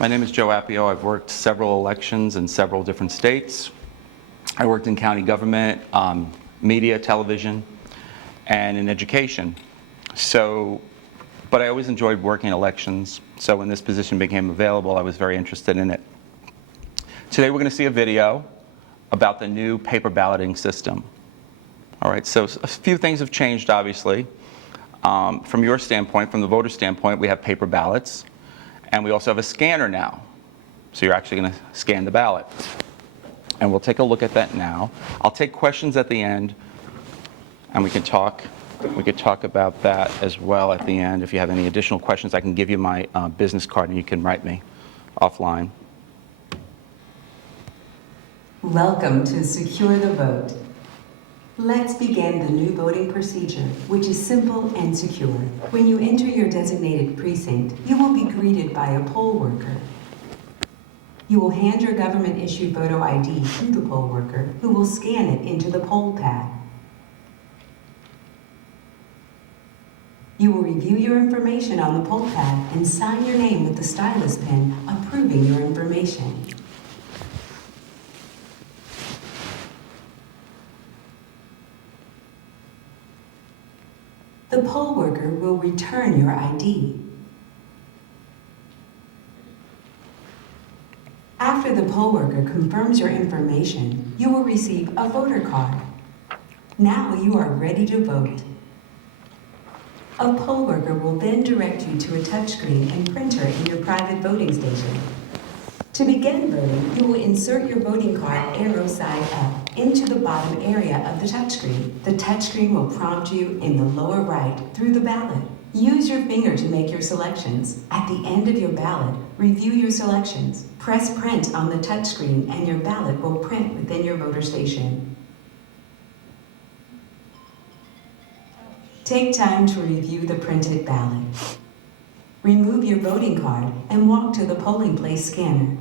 My name is Joe Appio. I've worked several elections in several different states. I worked in county government, media, television, and in education. But I always enjoyed working elections, so when this position became available, I was very interested in it. Today we're going to see a video about the new paper balloting system. All right, so a few things have changed, obviously. From your standpoint, from the voter standpoint, we have paper ballots, and we also have a scanner now. So you're actually going to scan the ballot. And we'll take a look at that now. I'll take questions at the end, and we could talk about that as well at the end. If you have any additional questions, I can give you my business card, and you can write me offline. Welcome to Secure the Vote. Let's begin the new voting procedure, which is simple and secure. When you enter your designated precinct, you will be greeted by a poll worker. You will hand your government-issued photo ID to the poll worker, who will scan it into the poll pad. You will review your information on the poll pad and sign your name with the stylus pen, approving your information. The poll worker will return your ID. After the poll worker confirms your information, you will receive a voter card. Now you are ready to vote. A poll worker will then direct you to a touchscreen and printer in your private voting station. To begin voting, you will insert your voting card arrow side up into the bottom area of the touchscreen. The touchscreen will prompt you in the lower right through the ballot. Use your finger to make your selections. At the end of your ballot, review your selections. Press print on the touchscreen and your ballot will print within your voter station. Take time to review the printed ballot. Remove your voting card and walk to the polling place scanner.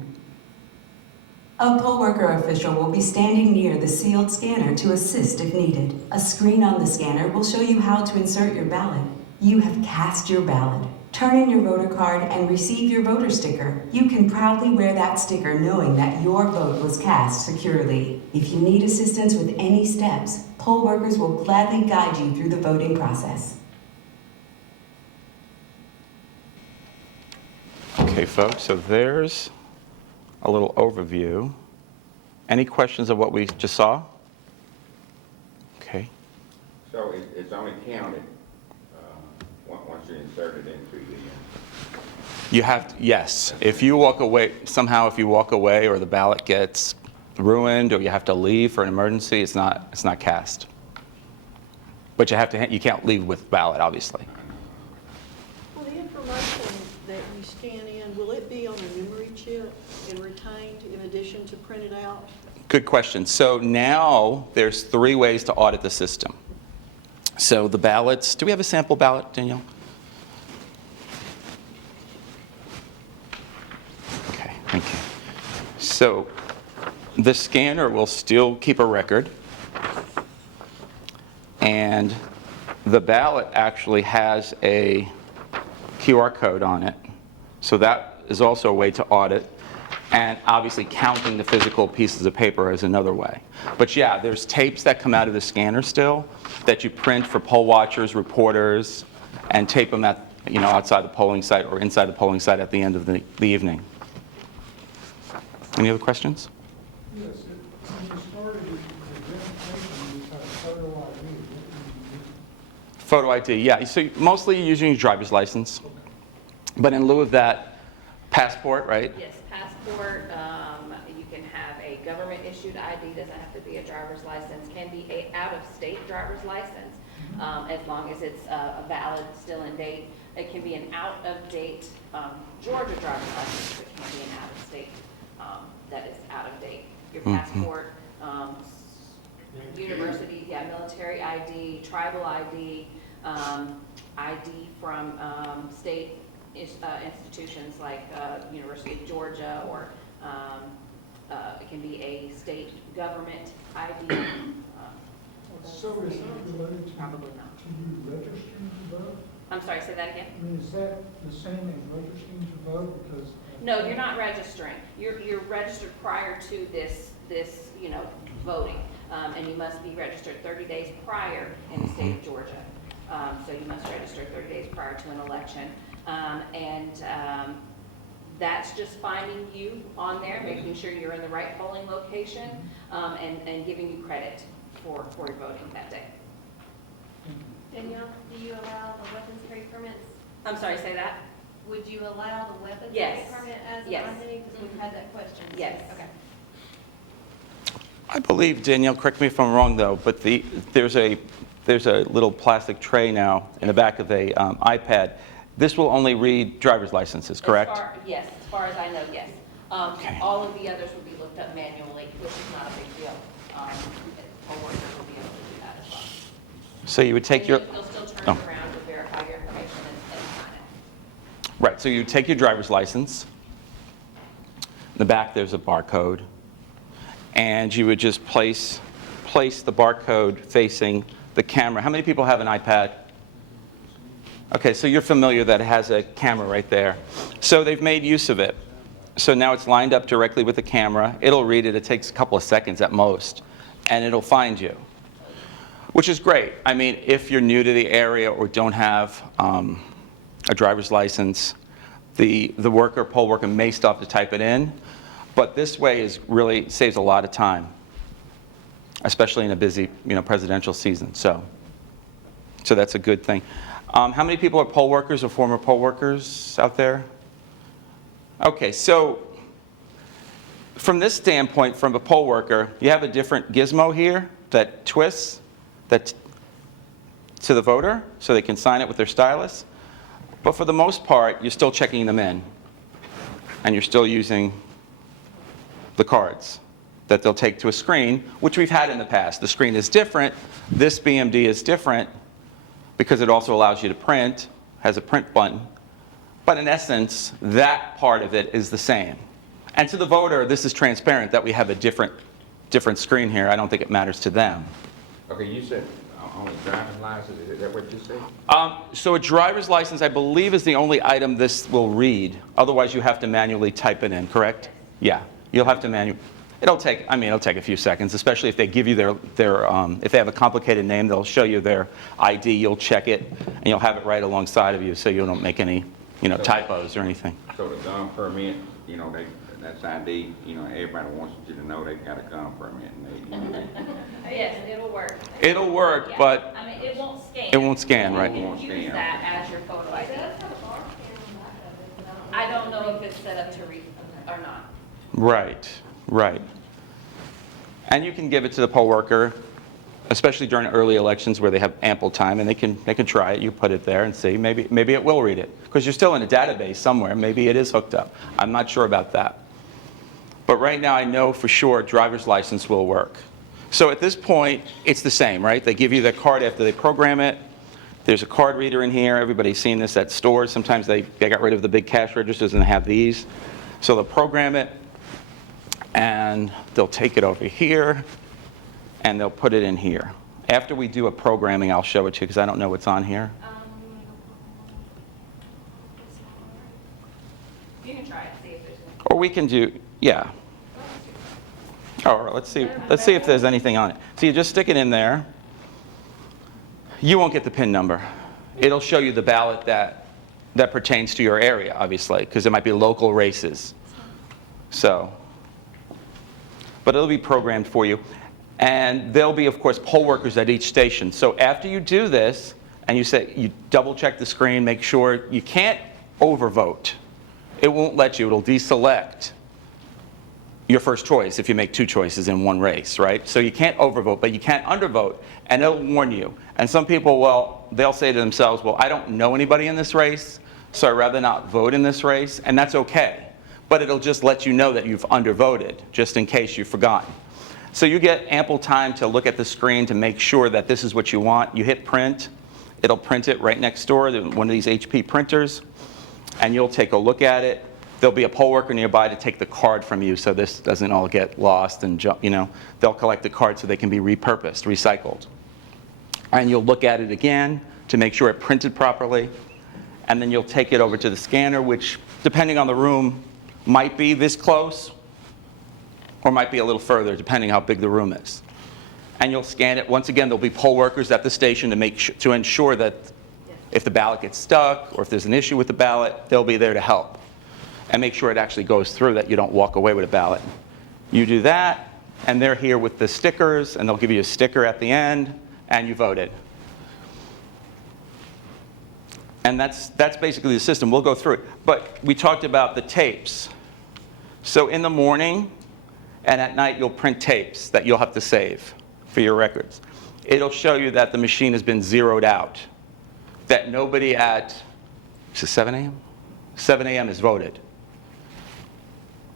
A poll worker official will be standing near the sealed scanner to assist if needed. A screen on the scanner will show you how to insert your ballot. You have cast your ballot. Turn in your voter card and receive your voter sticker. You can proudly wear that sticker knowing that your vote was cast securely. If you need assistance with any steps, poll workers will gladly guide you through the voting process. Okay, folks, so there's a little overview. Any questions of what we just saw? Okay. So it's only counted once you insert it into the... You have to, yes. If you walk away, somehow if you walk away or the ballot gets ruined or you have to leave for an emergency, it's not cast. But you can't leave with ballot, obviously. Well, the information that you scan in, will it be on a memory chip and retained in addition to printed out? Good question. So now there's 3 ways to audit the system. So the ballots, do we have a sample ballot, Danielle? Okay, thank you. So the scanner will still keep a record, and the ballot actually has a QR code on it. So that is also a way to audit. And obviously counting the physical pieces of paper is another way. But yeah, there's tapes that come out of the scanner still that you print for poll watchers, reporters, and tape them at, outside the polling site or inside the polling site at the end of the evening. Any other questions? Yes, when you started the identification, you had photo ID. Photo ID, yeah. So mostly you're using your driver's license. But in lieu of that, passport, right? Yes, passport. You can have a government-issued ID. Doesn't have to be a driver's license. Can be a out-of-state driver's license, as long as it's valid, still in date. It can be an out-of-date Georgia driver's license. It can be an out-of-state that is out of date. Your passport, university, military ID, tribal ID, ID from state institutions like University of Georgia, or it can be a state government ID. So is that related to, Probably not. to you registering to vote? I'm sorry, say that again? I mean, is that the same as registering to vote? Because No, you're not registering. You're registered prior to this, voting. And you must be registered 30 days prior in the state of Georgia. So you must register 30 days prior to an election. That's just finding you on there, making sure you're in the right polling location, and giving you credit for your voting that day. Danielle, do you allow the weapons carry permits? I'm sorry, say that? Would you allow the weapons Yes. carry permit as Yes. binding? Because we've had that question. So- Yes. Okay. I believe, Danielle, correct me if I'm wrong though, but there's a little plastic tray now in the back of a iPad. This will only read driver's licenses, correct? Yes, as far as I know, yes. Okay. All of the others will be looked up manually, which is not a big deal. Poll workers will be able to do that as well. So you would take And your, You'll still turn Oh. it around to verify your information and sign it. right, so you take your driver's license. In the back, there's a barcode. And you would just place the barcode facing the camera. How many people have an iPad? Okay, so you're familiar that it has a camera right there. So they've made use of it. So now it's lined up directly with the camera. It'll read it. It takes a couple of seconds at most. And it'll find you, which is great. I mean, if you're new to the area or don't have a driver's license, the poll worker may stop to type it in. But this way really saves a lot of time, especially in a busy, presidential season. So that's a good thing. How many people are poll workers or former poll workers out there? Okay, so from this standpoint, from a poll worker, you have a different gizmo here that twists to the voter so they can sign it with their stylus. But for the most part, you're still checking them in, and you're still using the cards that they'll take to a screen, which we've had in the past. The screen is different. This BMD is different because it also allows you to print, has a print button. But in essence, that part of it is the same. And to the voter, this is transparent that we have a different screen here. I don't think it matters to them. Okay, you said on the driver's license, is that what you said? So a driver's license, I believe, is the only item this will read. Otherwise, you have to manually type it in, correct? Yeah. You'll have to manually. It'll take a few seconds, especially if they give you if they have a complicated name, they'll show you their ID, you'll check it, and you'll have it right alongside of you so you don't make any, typos or anything. So the gun permit, that's ID, everybody wants you to know they've got a gun permit and they. Yes, it'll work. It'll work, Yeah. but I mean, it won't scan. it won't scan, right? You It won't can use scan. that as your photo It ID. does have a bar scan on the back of it, but I don't know if it's set up to read or not. Right. And you can give it to the poll worker, especially during early elections where they have ample time, and they can try it. You put it there and see. Maybe it will read it, because you're still in a database somewhere. Maybe it is hooked up. I'm not sure about that. But right now, I know for sure driver's license will work. So at this point, it's the same, right? They give you their card after they program it. There's a card reader in here. Everybody's seen this at stores. Sometimes they got rid of the big cash registers and they have these. So they'll program it, and they'll take it over here, and they'll put it in here. After we do a programming, I'll show it to you, because I don't know what's on here. You can try it, see if there's any. Or we can do, yeah. All right, let's see if there's anything on it. So you just stick it in there. You won't get the PIN number. It'll show you the ballot that pertains to your area, obviously, because it might be local races. So, but it'll be programmed for you. And there'll be, of course, poll workers at each station. So after you do this, and you double check the screen, make sure you can't overvote. It won't let you. It'll deselect your first choice if you make two choices in one race, right? So you can't overvote, but you can't undervote, and it'll warn you. And some people, they'll say to themselves, well, I don't know anybody in this race, so I'd rather not vote in this race, and that's okay. But it'll just let you know that you've undervoted, just in case you've forgotten. So you get ample time to look at the screen to make sure that this is what you want. You hit print. It'll print it right next door to one of these HP printers, and you'll take a look at it. There'll be a poll worker nearby to take the card from you so this doesn't all get lost and they'll collect the card so they can be repurposed, recycled. And you'll look at it again to make sure it printed properly, and then you'll take it over to the scanner, which, depending on the room, might be this close or might be a little further, depending how big the room is. And you'll scan it. Once again, there'll be poll workers at the station to ensure that if the ballot gets stuck or if there's an issue with the ballot, they'll be there to help and make sure it actually goes through, that you don't walk away with a ballot. You do that, and they're here with the stickers, and they'll give you a sticker at the end, and you voted. And that's basically the system. We'll go through it. But we talked about the tapes. So in the morning and at night, you'll print tapes that you'll have to save for your records. It'll show you that the machine has been zeroed out, that nobody at, is it 7 a.m.? 7 a.m. has voted.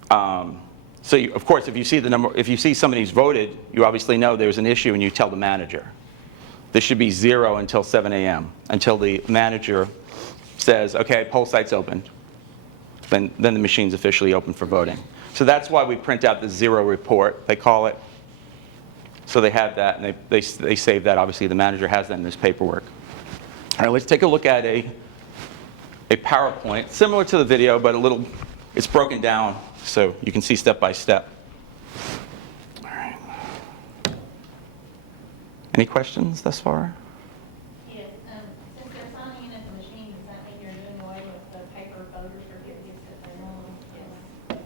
So you, of course, if you see the number, if you see somebody's voted, you obviously know there's an issue, and you tell the manager. This should be 0 until 7 a.m., until the manager says, okay, poll site's opened. Then the machine's officially open for voting. So that's why we print out the 0 report, they call it. So they have that, and they save that. Obviously, the manager has that in his paperwork. All right, let's take a look at a PowerPoint, similar to the video, but it's broken down so you can see step by step. All right. Any questions thus far? Yes, since they're signing in at the machine, does that mean you're doing away with the paper voter certificates that they want?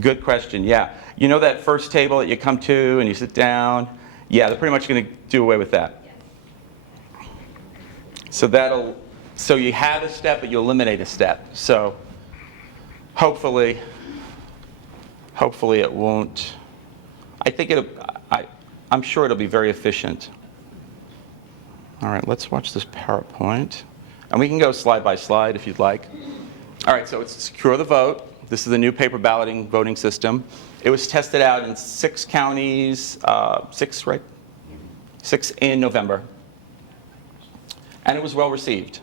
Good question, yeah. You know that first table that you come to and you sit down? Yeah, they're pretty much going to do away with that. So you have a step, but you eliminate a step. So hopefully it won't. I'm sure it'll be very efficient. All right, let's watch this PowerPoint. And we can go slide by slide if you'd like. All right, so it's Secure the Vote. This is the new paper balloting voting system. It was tested out in 6 counties, 6, right? 6 in November. And it was well received.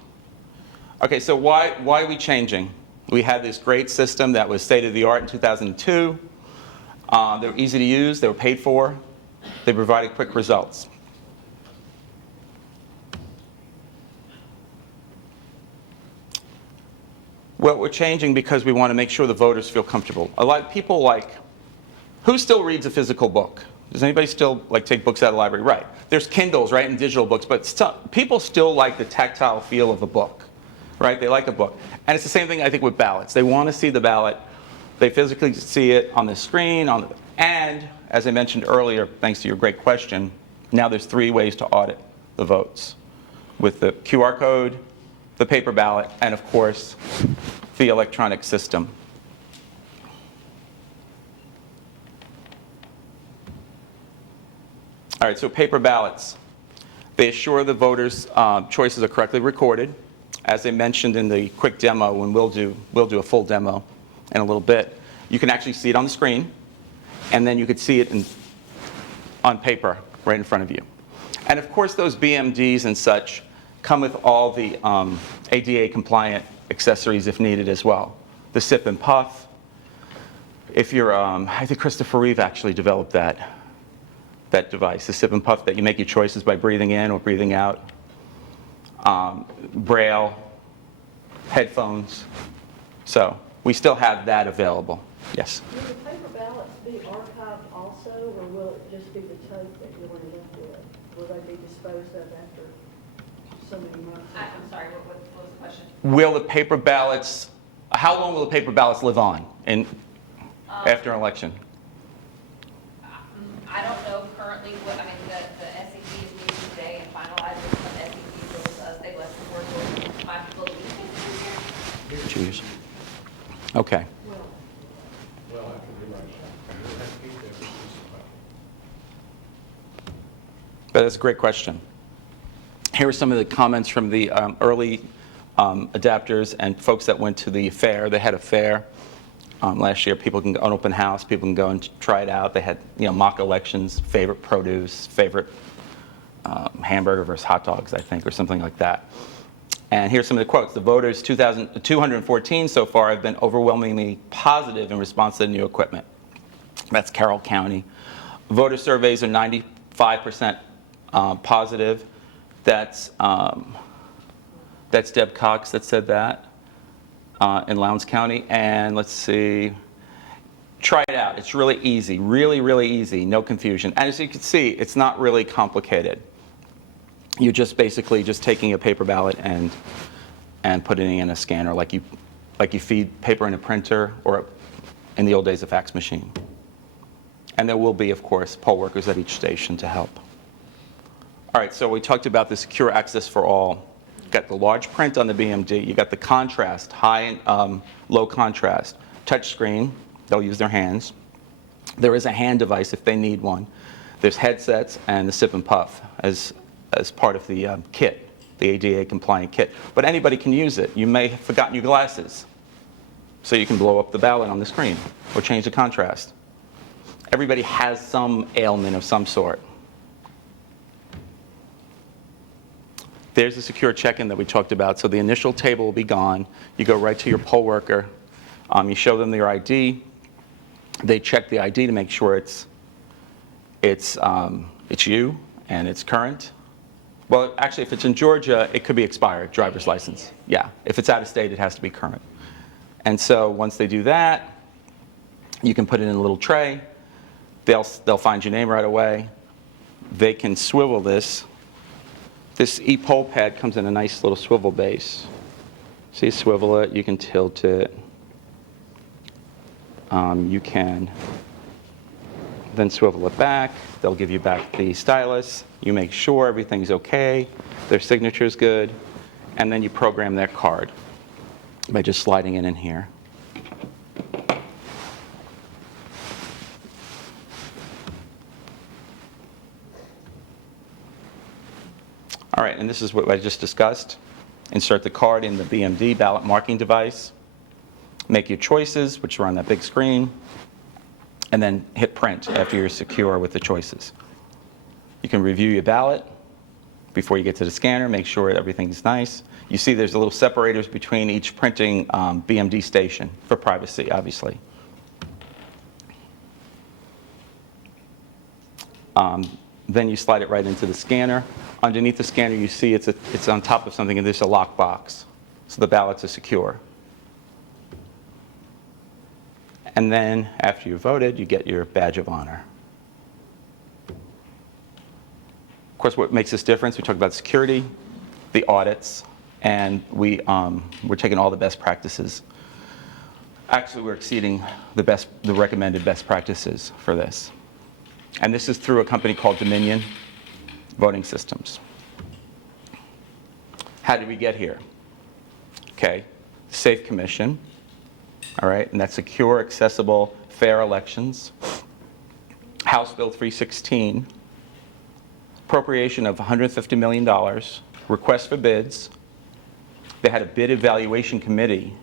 Okay, so why are we changing? We had this great system that was state-of-the-art in 2002. They were easy to use. They were paid for. They provided quick results. Well, we're changing because we want to make sure the voters feel comfortable. A lot of people who still reads a physical book? Does anybody still take books out of the library? Right. There's Kindles, right, and digital books, but people still like the tactile feel of a book, right? They like a book. And it's the same thing, I think, with ballots. They want to see the ballot. They physically see it on the screen, and as I mentioned earlier, thanks to your great question, now there's 3 ways to audit the votes, with the QR code, the paper ballot, and of course, the electronic system. All right, so paper ballots. They assure the voters' choices are correctly recorded. As I mentioned in the quick demo, and we'll do a full demo in a little bit, you can actually see it on the screen, and then you could see it on paper right in front of you. And of course, those BMDs and such come with all the ADA-compliant accessories if needed as well. The sip and puff. If you're, I think Christopher Reeve actually developed that device, the sip and puff, that you make your choices by breathing in or breathing out. Braille, headphones. So we still have that available. Yes? Will the paper ballots be archived also, or will it just be the tape that you're going to left with? Will they be disposed of after so many months? I'm sorry, what was the question? Will the paper ballots, how long will the paper ballots live on after an election? I don't know currently what, I mean, the SEC is meeting today and finalizing some SEC rules as they left the board. I believe it's 2 years. 2 years. Okay. Well, I could be right. We'll have to keep that with this about. But that's a great question. Here are some of the comments from the early adapters and folks that went to the fair. They had a fair last year. People can go an open house. People can go and try it out. They had mock elections, favorite produce, favorite hamburger versus hot dogs, I think, or something like that. And here's some of the quotes. The voters, 214 so far, have been overwhelmingly positive in response to the new equipment. That's Carroll County. Voter surveys are 95% positive. That's Deb Cox that said that. in Lowndes County. And let's see, try it out. It's really easy, really, really easy, no confusion. And as you can see, it's not really complicated. You're just basically just taking a paper ballot and putting it in a scanner like you feed paper in a printer or in the old days a fax machine. And there will be, of course, poll workers at each station to help. All right, so we talked about the secure access for all. You've got the large print on the BMD. You got the contrast, high and low contrast. Touch screen, they'll use their hands. There is a hand device if they need one. There's headsets and the sip and puff as part of the kit, the ADA compliant kit. But anybody can use it. You may have forgotten your glasses. So you can blow up the ballot on the screen or change the contrast. Everybody has some ailment of some sort. There's the secure check-in that we talked about. So the initial table will be gone. You go right to your poll worker. You show them your ID. They check the ID to make sure it's you and it's current. Well, actually, if it's in Georgia, it could be expired, driver's license. Yeah, if it's out of state, it has to be current. And so once they do that, you can put it in a little tray. They'll find your name right away. They can swivel this. This e-poll pad comes in a nice little swivel base. So you swivel it, you can tilt it. You can then swivel it back. They'll give you back the stylus. You make sure everything's okay, their signature's good, and then you program their card by just sliding it in here. All right, and this is what I just discussed. Insert the card in the BMD ballot marking device. Make your choices, which are on that big screen, and then hit print after you're secure with the choices. You can review your ballot before you get to the scanner, make sure everything's nice. You see there's a little separators between each printing BMD station for privacy, obviously. Then you slide it right into the scanner. Underneath the scanner, you see it's on top of something, and there's a lock box. So the ballots are secure. And then after you've voted, you get your badge of honor. Of course, what makes this difference, we talked about security, the audits, and we're taking all the best practices. Actually, we're exceeding the recommended best practices for this. And this is through a company called Dominion Voting Systems. How did we get here? Okay, Safe Commission, all right, and that's secure, accessible, fair elections. House Bill 316, appropriation of $150 million, request for bids. They had a bid evaluation committee,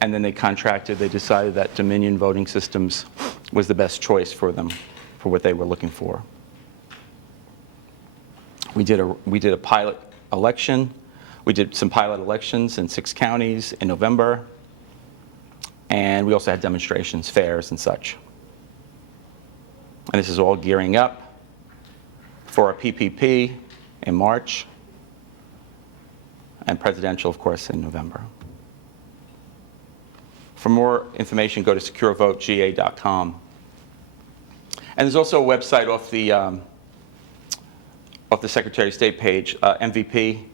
and then they decided that Dominion Voting Systems was the best choice for them, for what they were looking for. We did a pilot election. We did some pilot elections in 6 counties in November. And we also had demonstrations, fairs, and such. And this is all gearing up for a PPP in March, and presidential, of course, in November. For more information, go to securevotega.com. And there's also a website off the Secretary of State page, MVP.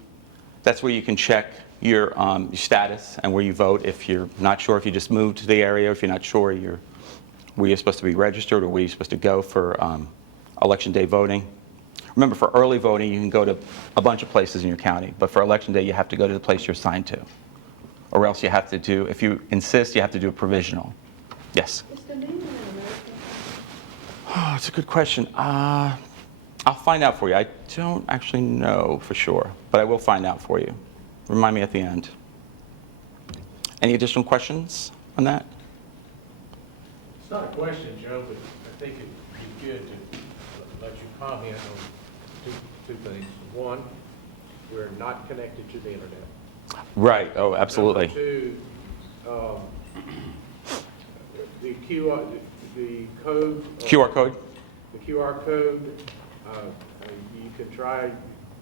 That's where you can check your status and where you vote if you're not sure, if you just moved to the area, if you're not sure where you're supposed to be registered or where you're supposed to go for Election Day voting. Remember, for early voting, you can go to a bunch of places in your county, but for Election Day, you have to go to the place you're assigned to. Or else you have to do, if you insist, you have to do a provisional. Yes? Is Dominion in America? Oh, it's a good question. I'll find out for you. I don't actually know for sure, but I will find out for you. Remind me at the end. Any additional questions on that? It's not a question, Joe, but I think it'd be good to let you comment on two things. One, we're not connected to the internet. Right. Oh, absolutely. Number two, the code. QR code? The QR code, you can try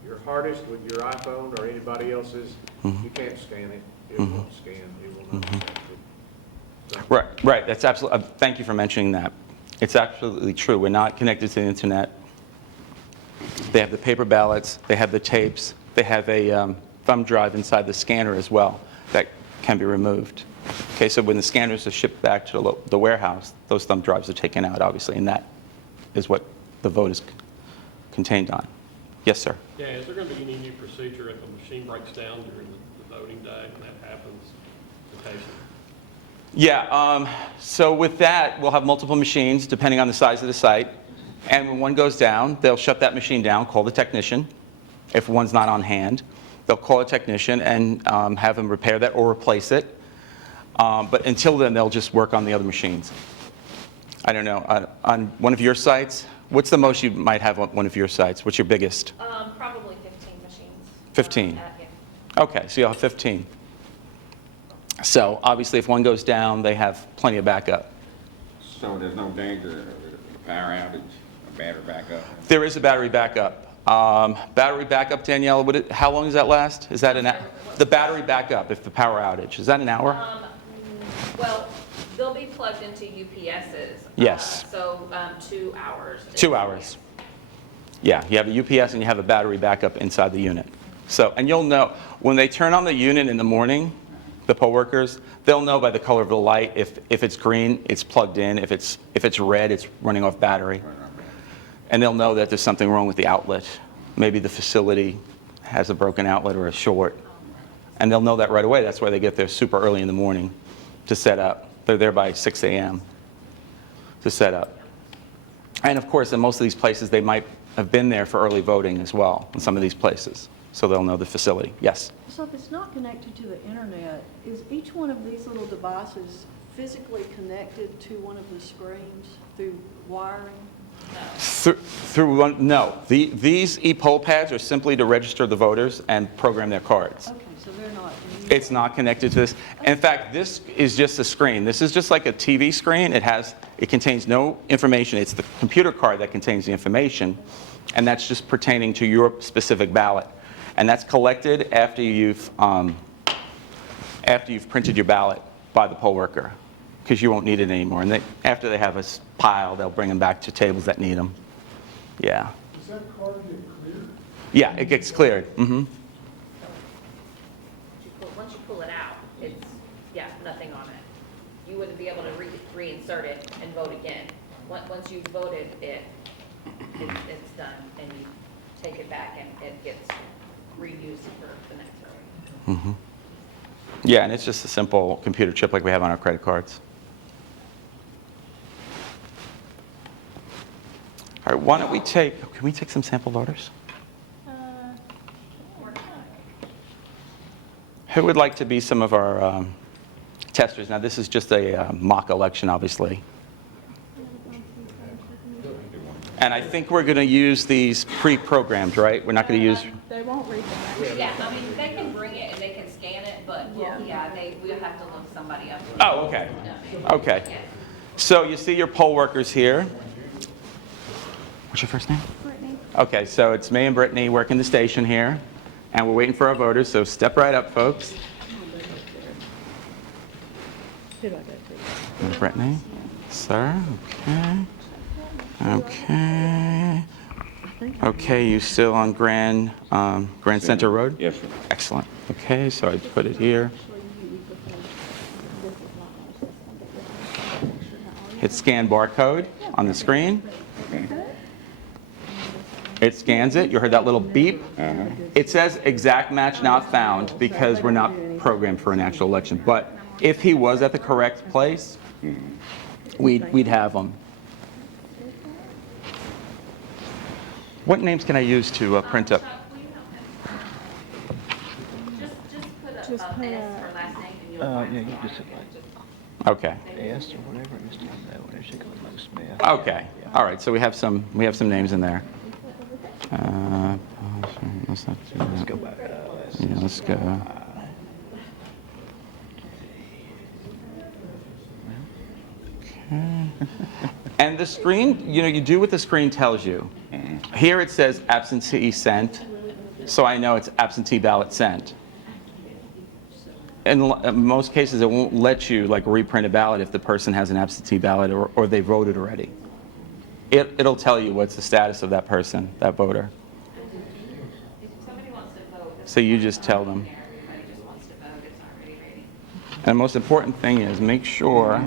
your hardest with your iPhone or anybody else's. You can't scan it. it won't scan, it will not accept it. So- Right, that's absolutely, thank you for mentioning that. It's absolutely true. We're not connected to the internet. They have the paper ballots, they have the tapes, they have a thumb drive inside the scanner as well that can be removed. Okay, so when the scanners are shipped back to the warehouse, those thumb drives are taken out, obviously, and that is what the vote is contained on. Yes, sir? Yeah, is there going to be any new procedure if a machine breaks down during the voting day when that happens? Occasionally? Yeah, so with that, we'll have multiple machines depending on the size of the site. And when one goes down, they'll shut that machine down, call the technician. If one's not on hand, they'll call a technician and have them repair that or replace it. But until then, they'll just work on the other machines. I don't know, on one of your sites, what's the most you might have on one of your sites? What's your biggest? Probably 15 machines. 15? Yeah. Okay, so you'll have 15. So obviously, if one goes down, they have plenty of backup. So there's no danger of a power outage, a battery backup? There is a battery backup. Battery backup, Danielle, how long does that last? Is that the battery backup, if the power outage, is that an hour? Well, they'll be plugged into UPSs. Yes. So 2 hours. 2 hours. Yeah, you have a UPS and you have a battery backup inside the unit. So, and you'll know, when they turn on the unit in the morning, the poll workers, they'll know by the color of the light. If it's green, it's plugged in. If it's red, it's running off battery. And they'll know that there's something wrong with the outlet. Maybe the facility has a broken outlet or a short. And they'll know that right away. That's why they get there super early in the morning to set up. They're there by 6 a.m. to set up. And of course, in most of these places, they might have been there for early voting as well, in some of these places. So they'll know the facility. Yes? So if it's not connected to the internet, is each one of these little devices physically connected to one of the screens through wiring? Through one, no. These e-poll pads are simply to register the voters and program their cards. Okay, so they're not. It's not connected to this. In fact, this is just a screen. This is just like a TV screen. It contains no information. It's the computer card that contains the information, and that's just pertaining to your specific ballot. And that's collected after you've printed your ballot by the poll worker, because you won't need it anymore. And after they have a pile, they'll bring them back to tables that need them. Yeah. Does that card get cleared? Yeah, it gets cleared. Mm-hmm. Once you pull it out, it's, nothing on it. You wouldn't be able to reinsert it and vote again. Once you've voted it, it's done, and you take it back and it gets reused for the next vote. Mm-hmm. Yeah, and it's just a simple computer chip like we have on our credit cards. All right, why don't we can we take some sample voters? Who would like to be some of our testers? Now, this is just a mock election, obviously. And I think we're going to use these pre-programmed, right? We're not going to use... They won't read them. Yeah, I mean, they can bring it and they can scan it, but, we'll have to look somebody up. Oh, okay. Okay. So you see your poll workers here. What's your first name? Brittany. Okay, so it's me and Brittany working the station here, and we're waiting for our voters, so step right up, folks. Who do I go to? And Brittany, sir, okay. Okay. Okay, you still on Grand Center Road? Yes, sir. Excellent. Okay, so I put it here. Hit scan barcode on the screen. It scans it. You heard that little beep? It says exact match not found because we're not programmed for an actual election. But if he was at the correct place, we'd have him. What names can I use to print up? Chuck, will you help him? Just put a S for last name and you'll find Yeah, it. you just said Okay. like S or whatever, just tell them that when they should go with Smith. Okay. All right. So we have some names in there. Let's not do Let's that. go back. Yeah, let's go. Okay. And the screen, you do what the screen tells you. Here it says absentee sent, so I know it's absentee ballot sent. in most cases, it won't let you like reprint a ballot if the person has an absentee ballot or they voted already. It'll tell you what's the status of that person, that voter. If somebody wants to vote. So you just tell them. Everybody just wants to vote, it's already ready. And the most important thing is make sure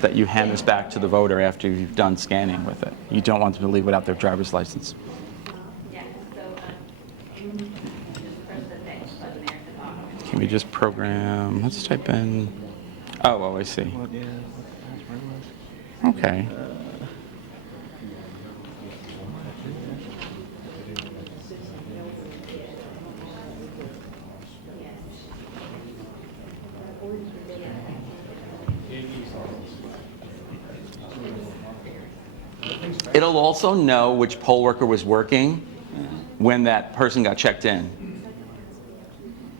that you hand this back to the voter after you've done scanning with it. You don't want them to leave without their driver's license. Yeah, so, just press the next button there at the bottom. Can we just program, let's type in, oh, I see. Well, yeah, that's where it was. Okay. It'll also know which poll worker was working when that person got checked in.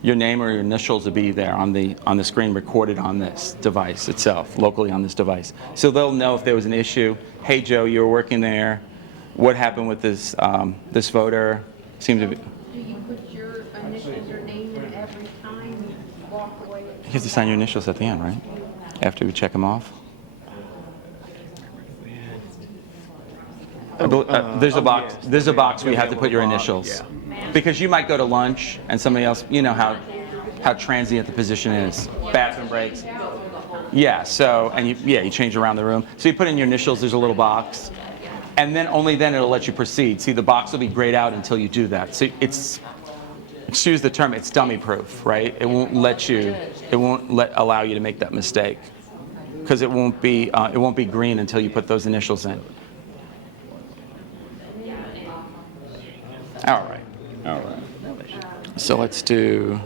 Your name or your initials will be there on the screen recorded on this device itself, locally on this device. So they'll know if there was an issue. Hey, Joe, you were working there. What happened with this this voter? Seemed to be. Do you put your initials or name in every time you walk away? You have to sign your initials at the end, right? After we check them off. There's a box. yes. There's a box where you have to Yeah, put your box, initials, yeah. because you might go to lunch and somebody else. You know how transient the position is. Bathroom breaks. Yeah. So and you change around the room. So you put in your initials. There's a little box, and then only then it'll let you proceed. See, the box will be grayed out until you do that. So it's, excuse the term, it's dummy proof, right? It won't let you. It won't allow you to make that mistake, because it won't be green until you put those initials in. All right. All right. So let's do.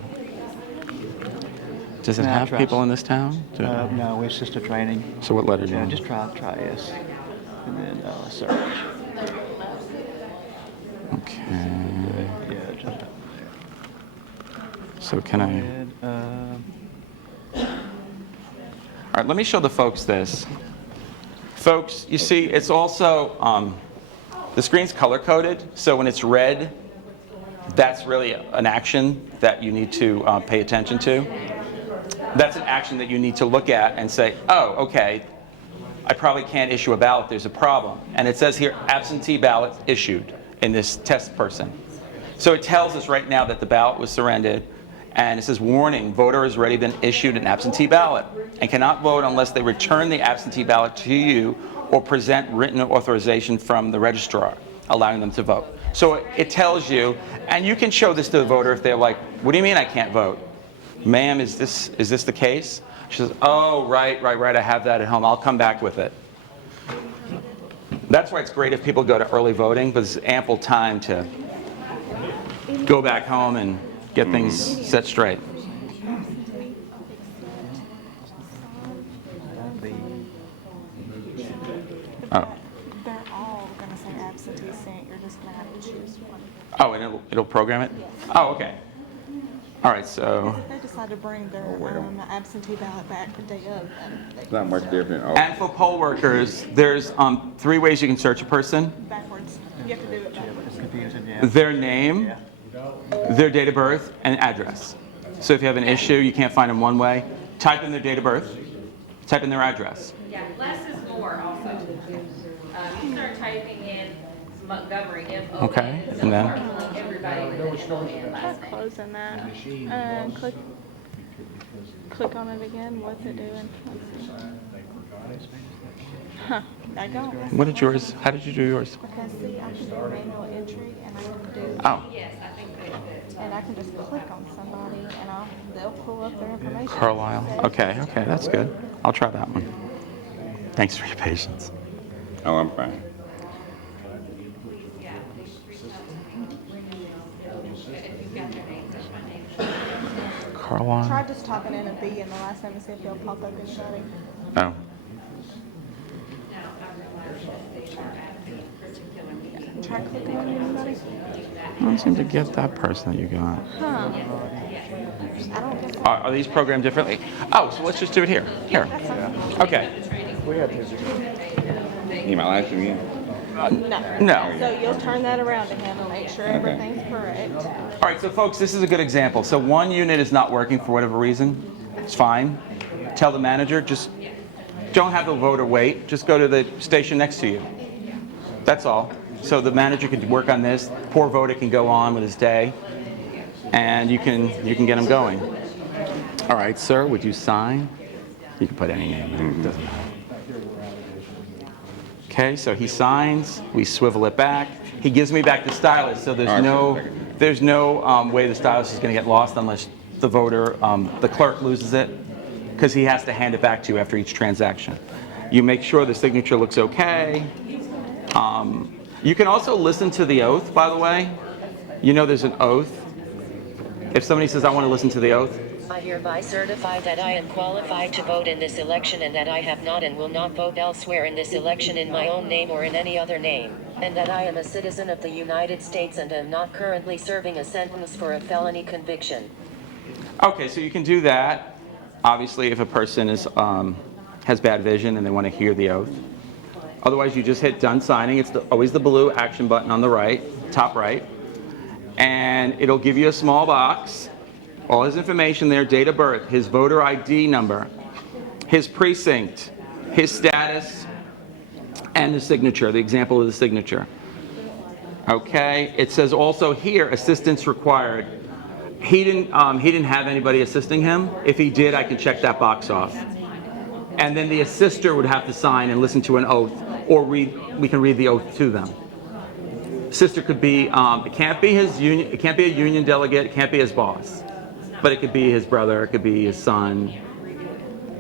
Does it No, have try- people in this town? No, it's just a training. So what letter do you Yeah, want? just try S. And then search. Okay. Yeah, just up So can I? there. All right. Let me show the folks this. Folks, you see, it's also the screen's color coded. So when it's red, that's really an action that you need to pay attention to. That's an action that you need to look at and say, oh, okay, I probably can't issue a ballot, there's a problem. And it says here, absentee ballot issued in this test person. So it tells us right now that the ballot was surrendered, and it says, warning, voter has already been issued an absentee ballot and cannot vote unless they return the absentee ballot to you or present written authorization from the registrar, allowing them to vote. So it tells you, and you can show this to the voter if they're like, what do you mean I can't vote? Ma'am, is this the case? She says, oh, right, I have that at home. I'll come back with it. That's why it's great if people go to early voting, because it's ample time to go back home and get things set straight. Oh. They're all going to say absentee sent. You're just going to have to choose one. Oh, and it'll program it? Oh, okay. All right, so. If they decide to bring their absentee ballot back the day of, then they It's not much different. Oh, And for poll workers, there's 3 ways you can search a person. backwards. You have to do it backwards. It's confusing, yeah. Their name, their date of birth, and address. So if you have an issue, you can't find them one way, type in their date of birth, type in their address. Yeah, less is more also. You start typing in Montgomery, M-O-N. Okay, so and then? start pulling everybody with an M-O-N last name. Closing that. Click on it again. What's it doing? Let's see. Huh. I don't. What did yours, how did you do yours? Because see, I can do manual entry and I can do, Oh, Yes, I think that, and I can just click on somebody and they'll pull up their information. Carlisle. Okay, that's good. I'll try that one. Thanks for your patience. oh, I'm fine. yeah, they reached out to me. If you've got their names, that's my name. Carlisle. Try just typing in a B in the last name and see if they'll pop up anybody. Oh, Now, I realize that they are at a particular meeting. Try clicking on anybody. I don't seem to get that person that you got. Huh. I don't guess. Are these programmed differently? Oh, so let's just do it here. Here. Okay. Need my license again? No. No. So you'll turn that around to him and make sure everything's correct. All right, so folks, this is a good example. So one unit is not working for whatever reason. It's fine. Tell the manager, just don't have the voter wait. Just go to the station next to you. That's all. So the manager can work on this. Poor voter can go on with his day, and you can get him going. All right, sir, would you sign? You can put any name in. It doesn't matter. Okay, so he signs. We swivel it back. He gives me back the stylus, so there's no way the stylus is going to get lost unless the voter, the clerk loses it, because he has to hand it back to you after each transaction. You make sure the signature looks okay. You can also listen to the oath, by the way. You know there's an oath. If somebody says, I want to listen to the oath. I hereby certify that I am qualified to vote in this election and that I have not and will not vote elsewhere in this election in my own name or in any other name, and that I am a citizen of the United States and am not currently serving a sentence for a felony conviction. Okay, so you can do that. Obviously, if a person is, has bad vision and they want to hear the oath. Otherwise, you just hit done signing. It's always the blue action button on the right, top right. And it'll give you a small box. All his information there, date of birth, his voter ID number, his precinct, his status, and the signature, the example of the signature. Okay, it says also here, assistance required. He didn't have anybody assisting him. If he did, I can check that box off. And then the assister would have to sign and listen to an oath, or we can read the oath to them. Sister could be, it can't be his union, it can't be a union delegate, it can't be his boss. But it could be his brother, it could be his son.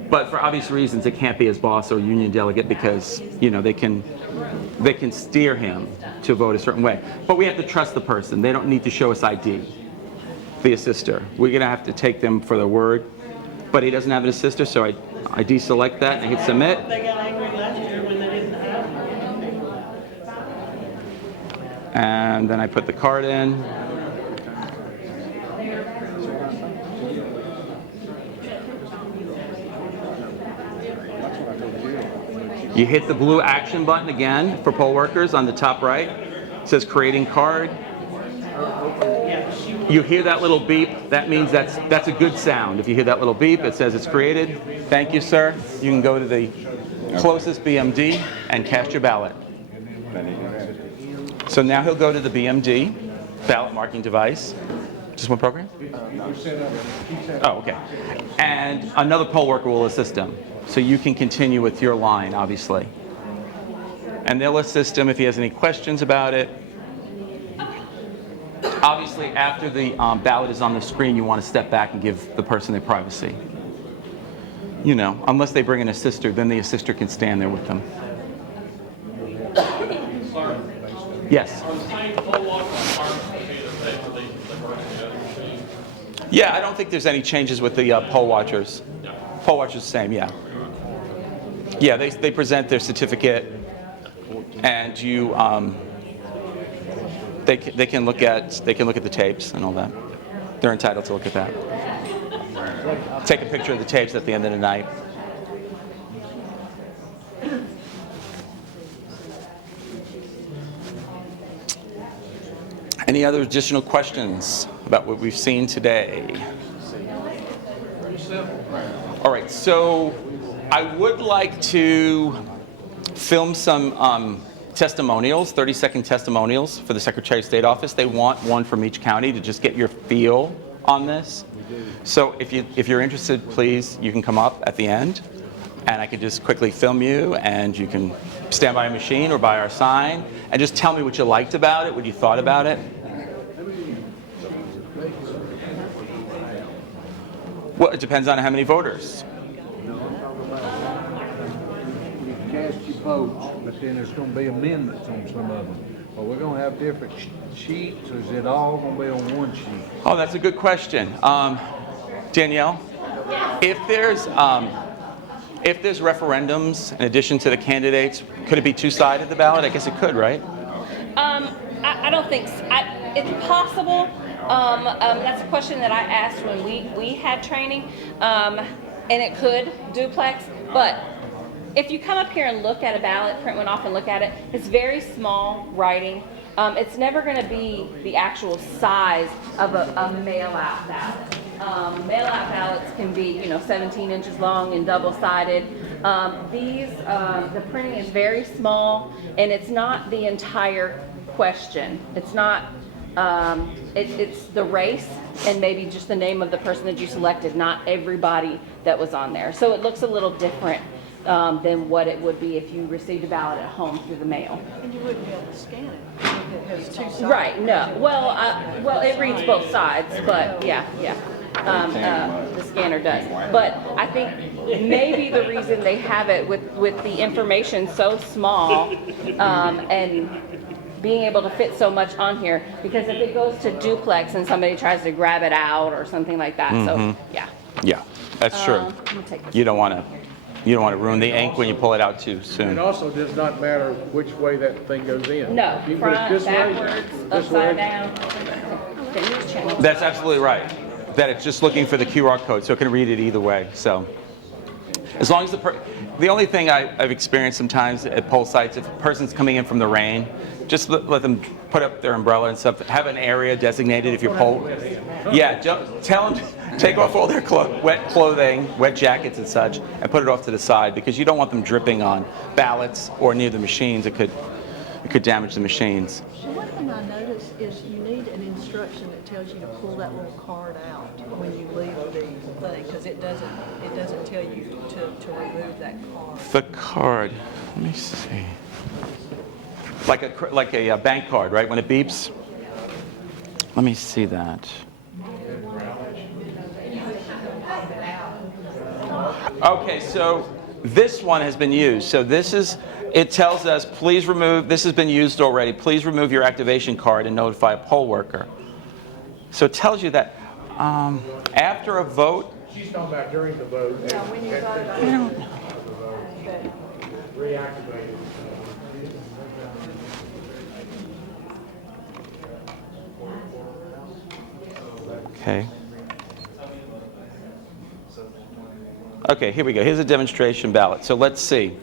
But for obvious reasons, it can't be his boss or union delegate because, you know, they can steer him to vote a certain way. But we have to trust the person. They don't need to show us ID, the assister. We're gonna have to take them for their word. But he doesn't have an assister, so I deselect that and I hit submit. They got angry last year when they didn't have it. And then I put the card in. You hit the blue action button again for poll workers on the top right. It says creating card. You hear that little beep, that means that's a good sound. If you hear that little beep, it says it's created. Thank you, sir. You can go to the closest BMD and cast your ballot. So now he'll go to the BMD, ballot marking device. Just one program? Oh, okay. And another poll worker will assist him. So you can continue with your line, obviously. And they'll assist him if he has any questions about it. Obviously, after the ballot is on the screen, you want to step back and give the person their privacy. You know, unless they bring an assister, then the assister can stand there with them. Yes? Are the same poll walk requirements to be the work in the other machine? Yeah, I don't think there's any changes with the poll watchers. Poll watchers the same, yeah. Yeah, they present their certificate, and you they can look at the tapes and all that. They're entitled to look at that. Take a picture of the tapes at the end of the night. Any other additional questions about what we've seen today? All right, so I would like to film some testimonials, 30-second testimonials for the Secretary of State office. They want one from each county to just get your feel on this. So if you're interested, please, you can come up at the end, and I could just quickly film you, and you can stand by a machine or by our sign, and just tell me what you liked about it, what you thought about it. Well, it depends on how many voters. Cast your votes, but then there's gonna be amendments on some of them. But we're gonna have different sheets, or is it all gonna be on one sheet? Oh, that's a good question. Danielle, if there's referendums in addition to the candidates, could it be two-sided, the ballot? I guess it could, right? I don't think so. It's possible. That's a question that I asked when we had training, and it could duplex, but If you come up here and look at a ballot, print one off and look at it, it's very small writing. It's never going to be the actual size of a mail-out ballot. Mail-out ballots can be, 17 inches long and double-sided. The printing is very small, and it's not the entire question. It's not, it's the race and maybe just the name of the person that you selected, not everybody that was on there. So it looks a little different than what it would be if you received a ballot at home through the mail. And you wouldn't be able to scan it. It has two sides. Right, no. Well, it reads both sides, but yeah. The scanner does. But I think maybe the reason they have it with the information so small and being able to fit so much on here, because if it goes to duplex and somebody tries to grab it out or something like that, so yeah. Yeah, that's true. I'm gonna take this. You don't want to ruin the ink when you pull it out too soon. It also does not matter which way that thing goes in. No, You put it front, this way, backwards, this upside way. down. Can you just change? That's absolutely right. That it's just looking for the QR code, so it can read it either way. So, as long as the only thing I've experienced sometimes at poll sites, if a person's coming in from the rain, just let them put up their umbrella and stuff. Have an area designated if you're poll. Yeah, tell them take off all their wet clothing, wet jackets and such, and put it off to the side, because you don't want them dripping on ballots or near the machines. It could damage the machines. So one thing I noticed is you need an instruction that tells you to pull that little card out when you leave the thing, because it doesn't tell you to remove that card. The card. Let me see. Like a bank card, right? When it beeps. Let me see that. Okay, so this one has been used. So it tells us, please remove, this has been used already, please remove your activation card and notify a poll worker. So it tells you that after a vote. She's talking about during the vote. Yeah, when you vote, Reactivate it. Okay. Okay, here we go. Here's a demonstration ballot. So let's see.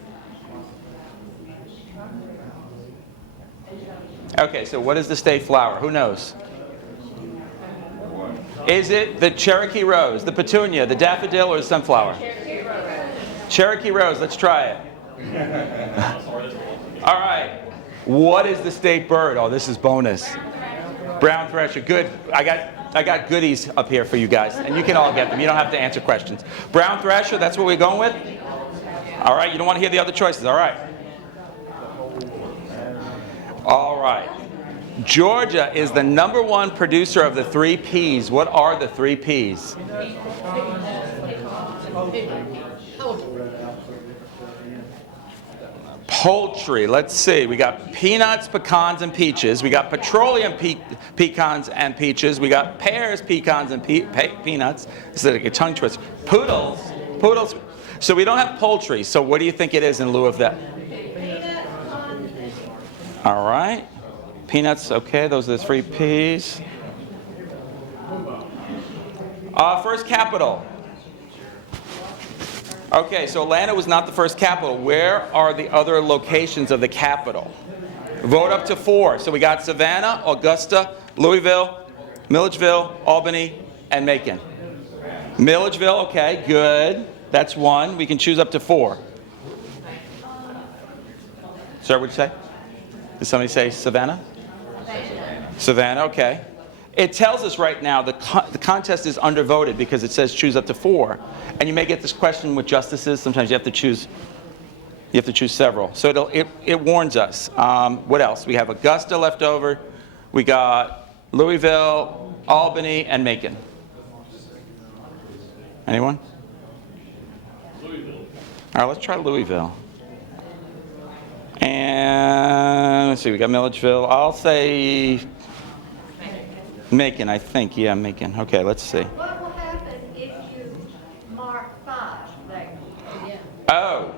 Okay, so what is the state flower? Who knows? Is it the Cherokee rose, the petunia, the daffodil, or the sunflower? Cherokee rose. Let's try it. All right. What is the state bird? Oh, this is bonus. Brown thresher. Good. I got goodies up here for you guys, and you can all get them. You don't have to answer questions. Brown thresher, that's what we're going with? All right, you don't want to hear the other choices. All right. All right. Georgia is the #1 producer of the 3 Ps. What are the 3 Ps? Poultry. Let's see. We got peanuts, pecans, and peaches. We got petroleum pecans and peaches. We got pears, pecans, and peanuts. This is like a tongue twister. Poodles. So we don't have poultry. So what do you think it is in lieu of that? All right. Peanuts. Okay, those are the 3 Ps. First capital. Okay, so Atlanta was not the first capital. Where are the other locations of the capital? Vote up to 4. So we got Savannah, Augusta, Louisville, Milledgeville, Albany, and Macon. Milledgeville, okay, good. That's 1. We can choose up to 4. Sir, what'd you say? Did somebody say Savannah? Savannah, okay. It tells us right now the contest is undervoted because it says choose up to 4. And you may get this question with justices. Sometimes you have to choose several. So it warns us. What else? We have Augusta left over. We got Louisville, Albany, and Macon. Anyone? Louisville. All right, let's try Louisville. And let's see, we got Milledgeville. I'll say Macon, I think. Yeah, Macon. Okay, let's see. What will happen if you mark 5 there? Oh,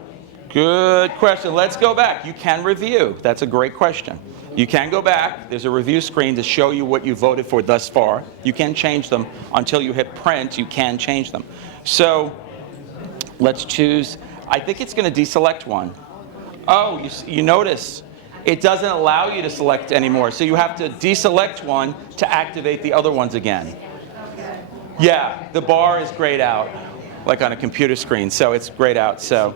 good question. Let's go back. You can review. That's a great question. You can go back. There's a review screen to show you what you voted for thus far. You can change them. Until you hit print, you can change them. So let's choose. I think it's going to deselect one. Oh, you notice it doesn't allow you to select anymore. So you have to deselect one to activate the other ones again. Yeah, the bar is grayed out, like on a computer screen. So it's grayed out. So,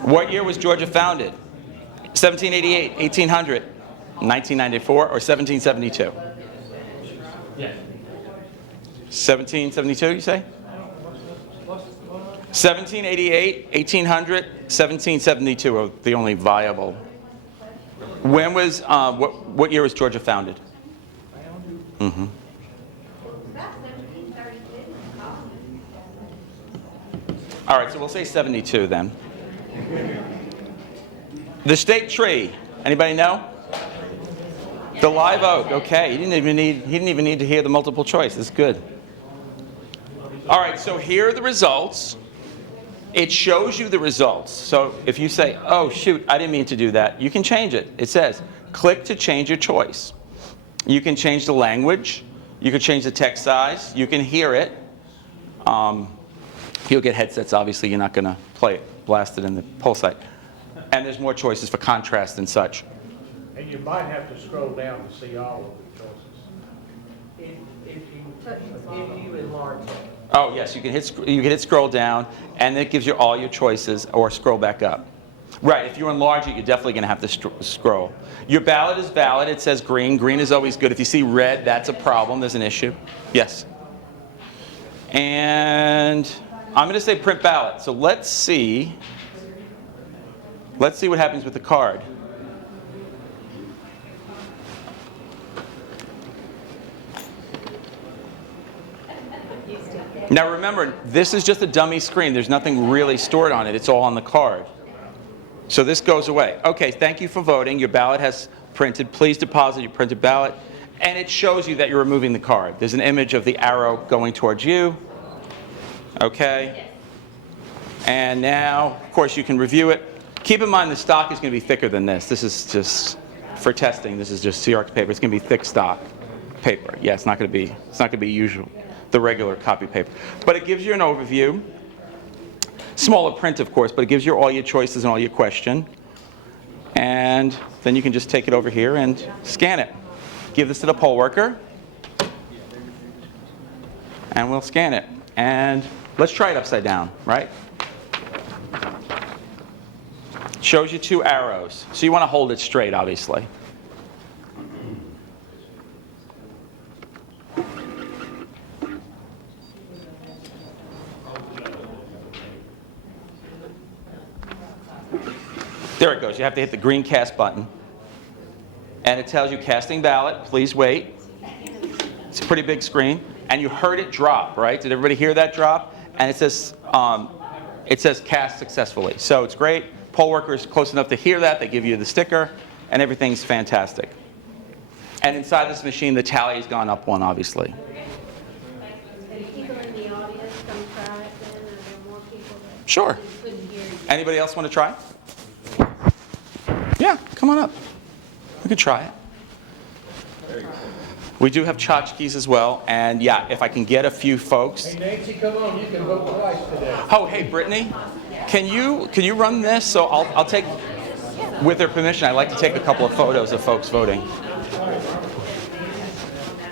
what year was Georgia founded? 1788, 1800, 1994, or 1772? 1772, you say? 1788, 1800, 1772 are the only viable. When was, what year was Georgia founded? Mm-hmm. About 1732. All right, so we'll say 72 then. The state tree, anybody know? The live oak, okay. He didn't even need to hear the multiple choice. That's good. All right, so here are the results. It shows you the results. So if you say, oh, shoot, I didn't mean to do that, you can change it. It says, click to change your choice. You can change the language. You can change the text size. You can hear it. You'll get headsets, obviously. You're not going to play it blasted in the poll site. And there's more choices for contrast and such. And you might have to scroll down to see all of the choices. If you enlarge it. Oh, yes, you can hit scroll down, and it gives you all your choices, or scroll back up. Right, if you enlarge it, you're definitely going to have to scroll. Your ballot is valid. It says green. Green is always good. If you see red, that's a problem. There's an issue. Yes. And I'm going to say print ballot. So let's see what happens with the card. Now remember, this is just a dummy screen. There's nothing really stored on it. It's all on the card. So this goes away. Okay, thank you for voting. Your ballot has printed. Please deposit your printed ballot. And it shows you that you're removing the card. There's an image of the arrow going towards you. Okay. And now, of course, you can review it. Keep in mind the stock is going to be thicker than this. This is just for testing. This is just Xerox paper. It's going to be thick stock paper. Yeah, it's not going to be usual, the regular copy paper. But it gives you an overview. Smaller print, of course, but it gives you all your choices and all your question. And then you can just take it over here and scan it. Give this to the poll worker. And we'll scan it. And let's try it upside down, right? Shows you two arrows. So you want to hold it straight, obviously. There it goes. You have to hit the green cast button. And it tells you casting ballot. Please wait. It's a pretty big screen. And you heard it drop, right? Did everybody hear that drop? And it says cast successfully. So it's great. Poll workers close enough to hear that. They give you the sticker. And everything's fantastic. And inside this machine, the tally has gone up one, obviously. People in the audience come try it then, or there are more people that Sure. couldn't hear you? Anybody else want to try? Yeah, come on up. We could try it. We do have tchotchkes as well, and yeah, if I can get a few folks. Hey Nancy, come on, you can vote twice today. Oh, hey Brittany, can you run this? So I'll take, with their permission, I'd like to take a couple of photos of folks voting.